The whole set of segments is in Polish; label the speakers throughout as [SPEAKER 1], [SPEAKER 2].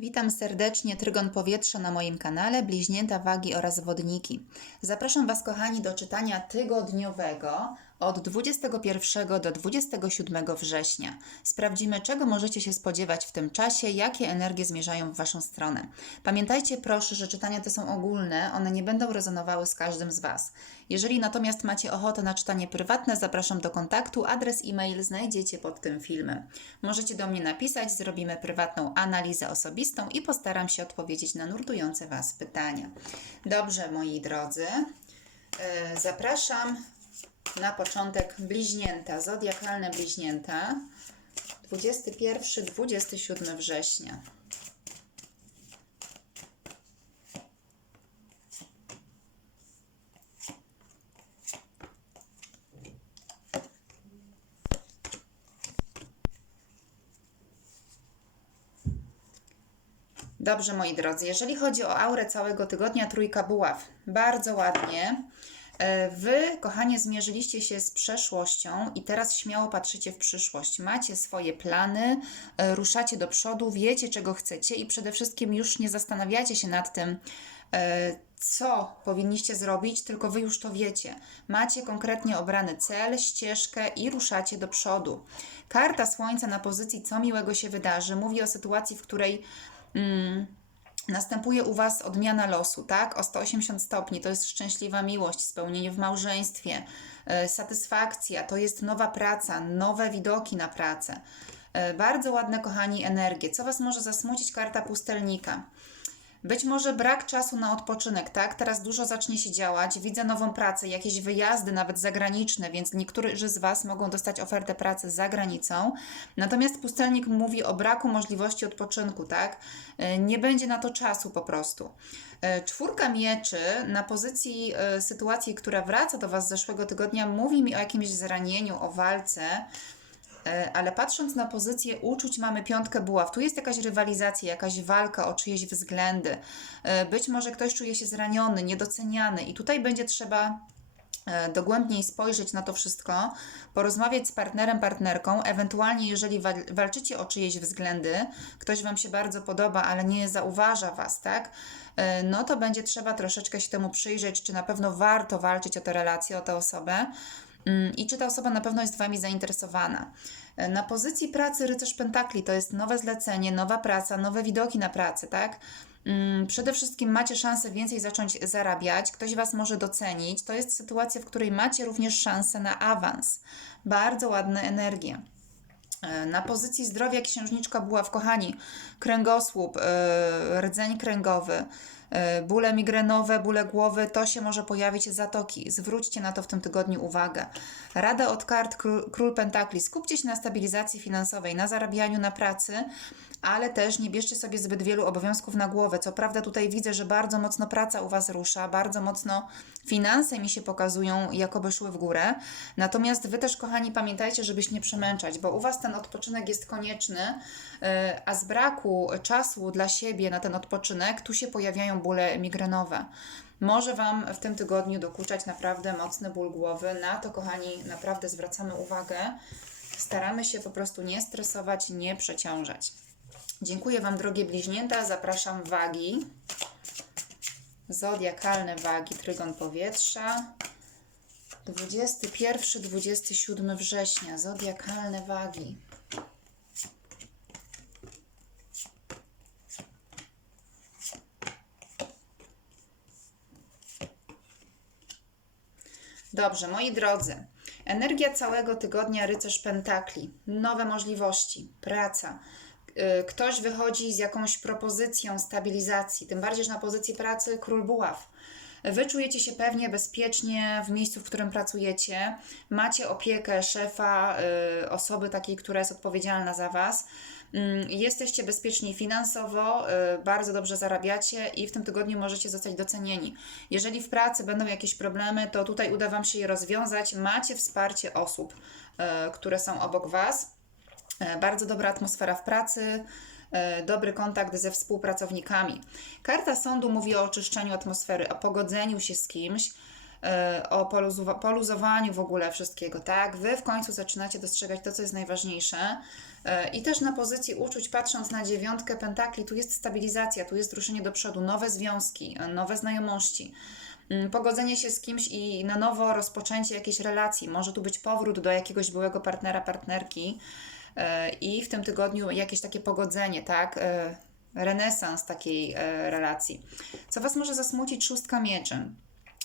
[SPEAKER 1] Witam serdecznie, Trygon Powietrza na moim kanale, bliźnięta wagi oraz wodniki. Zapraszam Was, kochani, do czytania tygodniowego od 21 do 27 września. Sprawdzimy, czego możecie się spodziewać w tym czasie, jakie energie zmierzają w Waszą stronę. Pamiętajcie proszę, że czytania te są ogólne, one nie będą rezonowały z każdym z Was. Jeżeli natomiast macie ochotę na czytanie prywatne, zapraszam do kontaktu. Adres e-mail znajdziecie pod tym filmem. Możecie do mnie napisać, zrobimy prywatną analizę osobistą i postaram się odpowiedzieć na nurtujące Was pytania. Dobrze, moi drodzy, e, zapraszam na początek bliźnięta, zodiakalne bliźnięta, 21-27 września. Dobrze, moi drodzy, jeżeli chodzi o aurę całego tygodnia, trójka buław, bardzo ładnie. E, Wy, kochanie, zmierzyliście się z przeszłością i teraz śmiało patrzycie w przyszłość. Macie swoje plany, e, ruszacie do przodu, wiecie, czego chcecie i przede wszystkim już nie zastanawiacie się nad tym, e, co powinniście zrobić, tylko wy już to wiecie. Macie konkretnie obrany cel, ścieżkę i ruszacie do przodu. Karta Słońca na pozycji co miłego się wydarzy mówi o sytuacji, w której mm, następuje u Was odmiana losu, tak? O 180 stopni. To jest szczęśliwa miłość, spełnienie w małżeństwie, e, satysfakcja, to jest nowa praca, nowe widoki na pracę. E, Bardzo ładne, kochani, energie. Co Was może zasmucić? Karta pustelnika. Być może brak czasu na odpoczynek, tak? Teraz dużo zacznie się działać. Widzę nową pracę, jakieś wyjazdy, nawet zagraniczne, więc niektórzy z Was mogą dostać ofertę pracy za granicą. Natomiast pustelnik mówi o braku możliwości odpoczynku, tak? E, Nie będzie na to czasu po prostu. E, Czwórka mieczy na pozycji e, sytuacji, która wraca do Was z zeszłego tygodnia, mówi mi o jakimś zranieniu, o walce. E, ale patrząc na pozycję uczuć, mamy piątkę buław. Tu jest jakaś rywalizacja, jakaś walka o czyjeś względy. E, Być może ktoś czuje się zraniony, niedoceniany, i tutaj będzie trzeba e, dogłębniej spojrzeć na to wszystko, porozmawiać z partnerem, partnerką, ewentualnie jeżeli wa- walczycie o czyjeś względy, ktoś Wam się bardzo podoba, ale nie zauważa Was, tak? No to będzie trzeba troszeczkę się temu przyjrzeć, czy na pewno warto walczyć o tę relację, o tę osobę. Mm, i czy ta osoba na pewno jest Wami zainteresowana. E, Na pozycji pracy rycerz pentakli to jest nowe zlecenie, nowa praca, nowe widoki na pracę, tak? Mm, Przede wszystkim macie szansę więcej zacząć zarabiać, ktoś Was może docenić. To jest sytuacja, w której macie również szansę na awans. Bardzo ładne energie. E, Na pozycji zdrowia księżniczka była w kochani kręgosłup, e, rdzeń kręgowy, bóle migrenowe, bóle głowy, to się może pojawić zatoki. Zwróćcie na to w tym tygodniu uwagę. Rada od kart król, król pentakli. Skupcie się na stabilizacji finansowej, na zarabianiu, na pracy, ale też nie bierzcie sobie zbyt wielu obowiązków na głowę. Co prawda tutaj widzę, że bardzo mocno praca u Was rusza, bardzo mocno finanse mi się pokazują, jakoby szły w górę. Natomiast Wy też, kochani, pamiętajcie, żebyś nie przemęczać, bo u Was ten odpoczynek jest konieczny, yy, a z braku czasu dla siebie na ten odpoczynek, tu się pojawiają bóle migrenowe. Może Wam w tym tygodniu dokuczać naprawdę mocny ból głowy. Na to, kochani, naprawdę zwracamy uwagę. Staramy się po prostu nie stresować, nie przeciążać. Dziękuję Wam, drogie bliźnięta. Zapraszam wagi. Zodiakalne wagi, trygon powietrza. 21-27 września. Zodiakalne wagi. Dobrze, moi drodzy. Energia całego tygodnia rycerz pentakli, nowe możliwości, praca. Y, Ktoś wychodzi z jakąś propozycją stabilizacji, tym bardziej, że na pozycji pracy król buław. Wy czujecie się pewnie, bezpiecznie w miejscu, w którym pracujecie. Macie opiekę szefa, y, osoby takiej, która jest odpowiedzialna za Was. Mm, Jesteście bezpieczni finansowo, y, bardzo dobrze zarabiacie i w tym tygodniu możecie zostać docenieni. Jeżeli w pracy będą jakieś problemy, to tutaj uda Wam się je rozwiązać. Macie wsparcie osób, y, które są obok Was. E, Bardzo dobra atmosfera w pracy, dobry kontakt ze współpracownikami. Karta sądu mówi o oczyszczeniu atmosfery, o pogodzeniu się z kimś, o poluzowa- poluzowaniu w ogóle wszystkiego, tak? Wy w końcu zaczynacie dostrzegać to, co jest najważniejsze. E, I też na pozycji uczuć, patrząc na dziewiątkę pentakli, tu jest stabilizacja, tu jest ruszenie do przodu, nowe związki, e, nowe znajomości, mm, pogodzenie się z kimś i na nowo rozpoczęcie jakiejś relacji. Może tu być powrót do jakiegoś byłego partnera, partnerki e, i w tym tygodniu jakieś takie pogodzenie, tak? E, Renesans takiej e, relacji. Co Was może zasmucić? Szóstka mieczy.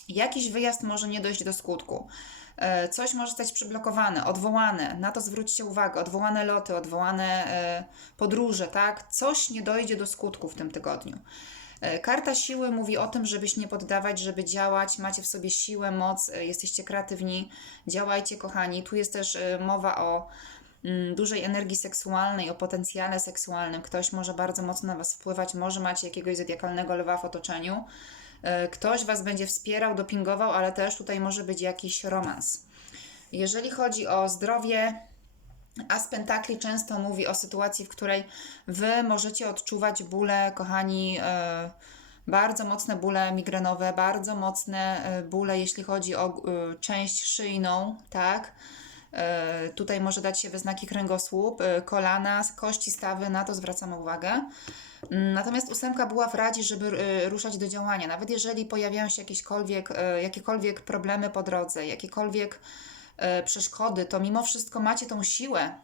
[SPEAKER 1] Jakiś wyjazd może nie dojść do skutku. E, Coś może zostać przyblokowane, odwołane. Na to zwróćcie uwagę. Odwołane loty, odwołane e, podróże, tak? Coś nie dojdzie do skutku w tym tygodniu. E, Karta siły mówi o tym, żeby się nie poddawać, żeby działać. Macie w sobie siłę, moc, jesteście kreatywni. Działajcie, kochani. Tu jest też mowa o mm, dużej energii seksualnej, o potencjale seksualnym. Ktoś może bardzo mocno na Was wpływać, może macie jakiegoś zodiakalnego lwa w otoczeniu. E, Ktoś Was będzie wspierał, dopingował, ale też tutaj może być jakiś romans. Jeżeli chodzi o zdrowie, As Pentakli często mówi o sytuacji, w której Wy możecie odczuwać bóle, kochani, e, bardzo mocne bóle migrenowe, bardzo mocne e, bóle, jeśli chodzi o część szyjną, tak? Tutaj może dać się we znaki kręgosłup, kolana, kości stawy, na to zwracamy uwagę. Natomiast ósemka była w radzi, żeby e, ruszać do działania. Nawet jeżeli pojawiają się jakiekolwiek, e, jakiekolwiek problemy po drodze, jakiekolwiek e, przeszkody, to mimo wszystko macie tą siłę.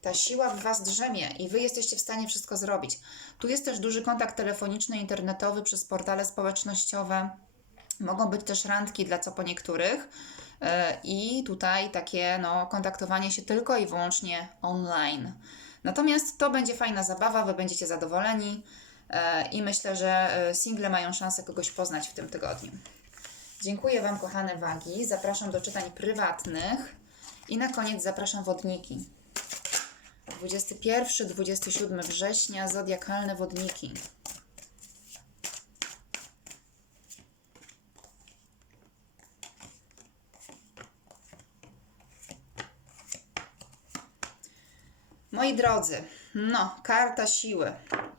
[SPEAKER 1] Ta siła w Was drzemie i Wy jesteście w stanie wszystko zrobić. Tu jest też duży kontakt telefoniczny, internetowy przez portale społecznościowe. Mogą być też randki dla co po niektórych. I tutaj takie no, kontaktowanie się tylko i wyłącznie online. Natomiast to będzie fajna zabawa, Wy będziecie zadowoleni e, i myślę, że e, single mają szansę kogoś poznać w tym tygodniu. Dziękuję Wam, kochane wagi. Zapraszam do czytań prywatnych i na koniec zapraszam wodniki. 21-27 września, zodiakalne wodniki. Moi drodzy, no, karta siły.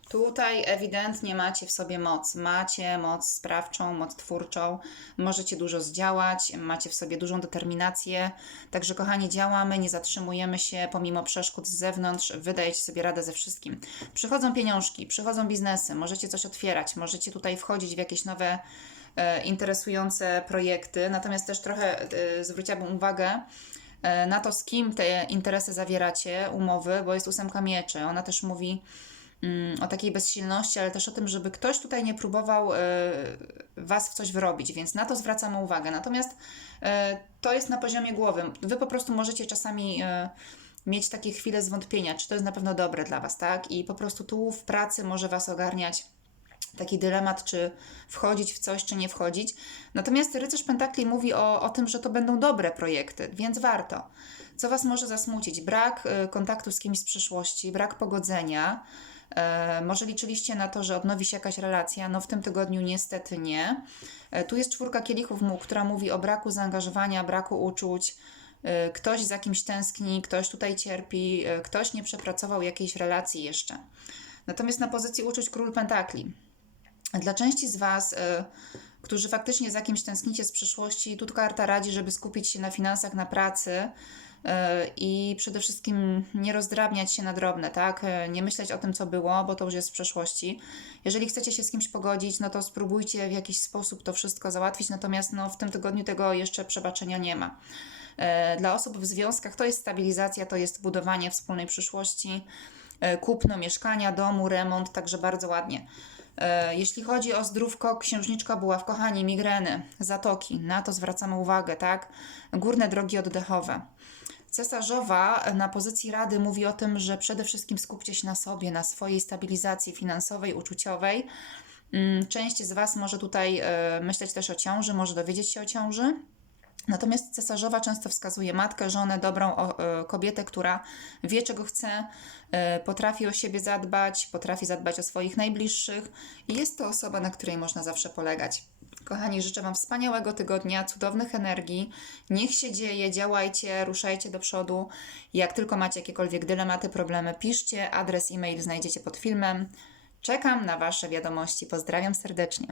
[SPEAKER 1] Tutaj ewidentnie macie w sobie moc. Macie moc sprawczą, moc twórczą, możecie dużo zdziałać, macie w sobie dużą determinację. Także, kochani, działamy, nie zatrzymujemy się pomimo przeszkód z zewnątrz, wydajecie sobie radę ze wszystkim. Przychodzą pieniążki, przychodzą biznesy, możecie coś otwierać, możecie tutaj wchodzić w jakieś nowe e, interesujące projekty. Natomiast też trochę e, zwróciłabym uwagę, na to, z kim te interesy zawieracie, umowy, bo jest ósemka mieczy. Ona też mówi mm, o takiej bezsilności, ale też o tym, żeby ktoś tutaj nie próbował e, Was w coś wyrobić, więc na to zwracamy uwagę. Natomiast e, to jest na poziomie głowy. Wy po prostu możecie czasami e, mieć takie chwile zwątpienia, czy to jest na pewno dobre dla Was, tak? I po prostu tu w pracy może Was ogarniać taki dylemat, czy wchodzić w coś, czy nie wchodzić. Natomiast rycerz Pentakli mówi o, o tym, że to będą dobre projekty, więc warto. Co Was może zasmucić? Brak y, kontaktu z kimś z przeszłości, brak pogodzenia. E, może liczyliście na to, że odnowi się jakaś relacja? No w tym tygodniu niestety nie. E, tu jest czwórka kielichów, mu- która mówi o braku zaangażowania, braku uczuć. E, Ktoś za kimś tęskni, ktoś tutaj cierpi, ktoś nie przepracował jakiejś relacji jeszcze. Natomiast na pozycji uczuć król pentakli. Dla części z Was, y, którzy faktycznie za kimś tęsknicie z przeszłości, tu karta radzi, żeby skupić się na finansach, na pracy y, i przede wszystkim nie rozdrabniać się na drobne, tak? Y, Nie myśleć o tym, co było, bo to już jest w przeszłości. Jeżeli chcecie się z kimś pogodzić, no to spróbujcie w jakiś sposób to wszystko załatwić, natomiast no, w tym tygodniu tego jeszcze przebaczenia nie ma. Dla osób w związkach to jest stabilizacja, to jest budowanie wspólnej przyszłości, kupno mieszkania, domu, remont, także bardzo ładnie. E, Jeśli chodzi o zdrówko, księżniczka była w kochani, migreny, zatoki, na to zwracamy uwagę, tak? Górne drogi oddechowe. Cesarzowa na pozycji rady mówi o tym, że przede wszystkim skupcie się na sobie, na swojej stabilizacji finansowej, uczuciowej. Mm, Część z Was może tutaj e, myśleć też o ciąży, może dowiedzieć się o ciąży. Natomiast cesarzowa często wskazuje matkę, żonę, dobrą e, kobietę, która wie, czego chce, e, potrafi o siebie zadbać, potrafi zadbać o swoich najbliższych i jest to osoba, na której można zawsze polegać. Kochani, życzę Wam wspaniałego tygodnia, cudownych energii. Niech się dzieje, działajcie, ruszajcie do przodu. Jak tylko macie jakiekolwiek dylematy, problemy, piszcie. Adres e-mail znajdziecie pod filmem. Czekam na Wasze wiadomości. Pozdrawiam serdecznie.